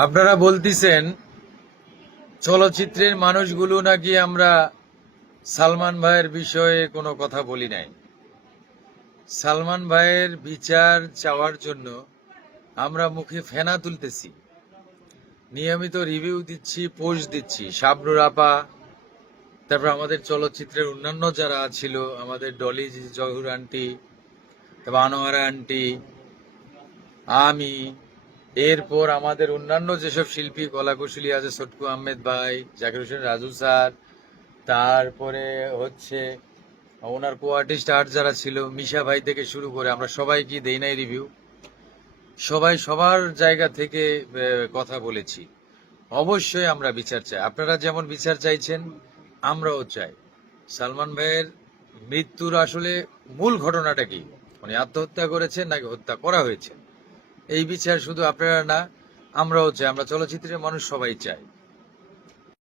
আপনারা বলতেছেন চলচ্চিত্রের মানুষগুলো নাকি আমরা সালমান ভাইয়ের বিষয়ে কোনো কথা বলি নাই। সালমান ভাইয়ের বিচার চাওয়ার জন্য আমরা মুখে ফেনা তুলতেছি, নিয়মিত রিভিউ দিচ্ছি, পোস্ট দিচ্ছি। শাবনুর আপা, তারপর আমাদের চলচ্চিত্রের অন্যান্য যারা ছিল, আমাদের ডলি জহুর আন্টি, তারপর আনোয়ারা আন্টি, আমি, এরপর আমাদের অন্যান্য যেসব শিল্পী কলাকুশলী আছে, সটকু আহমেদ ভাই, জাকির হোসেন রাজু স্যার, তারপরে হচ্ছে ওনার কো আর্টিস্ট আর যারা ছিল, মিশা ভাই থেকে শুরু করে আমরা সবাই কি দেই নাই রিভিউ? সবাই সবার জায়গা থেকে কথা বলেছি। অবশ্যই আমরা বিচার চাই, আপনারা যেমন বিচার চাইছেন আমরাও চাই। সালমান ভাইয়ের মৃত্যুর আসলে মূল ঘটনাটা কি, উনি আত্মহত্যা করেছেন নাকি হত্যা করা হয়েছে, এই বিচার শুধু আপনারা না, আমরাও চাই। আমরা চলচ্চিত্রের মানুষ সবাই চাই।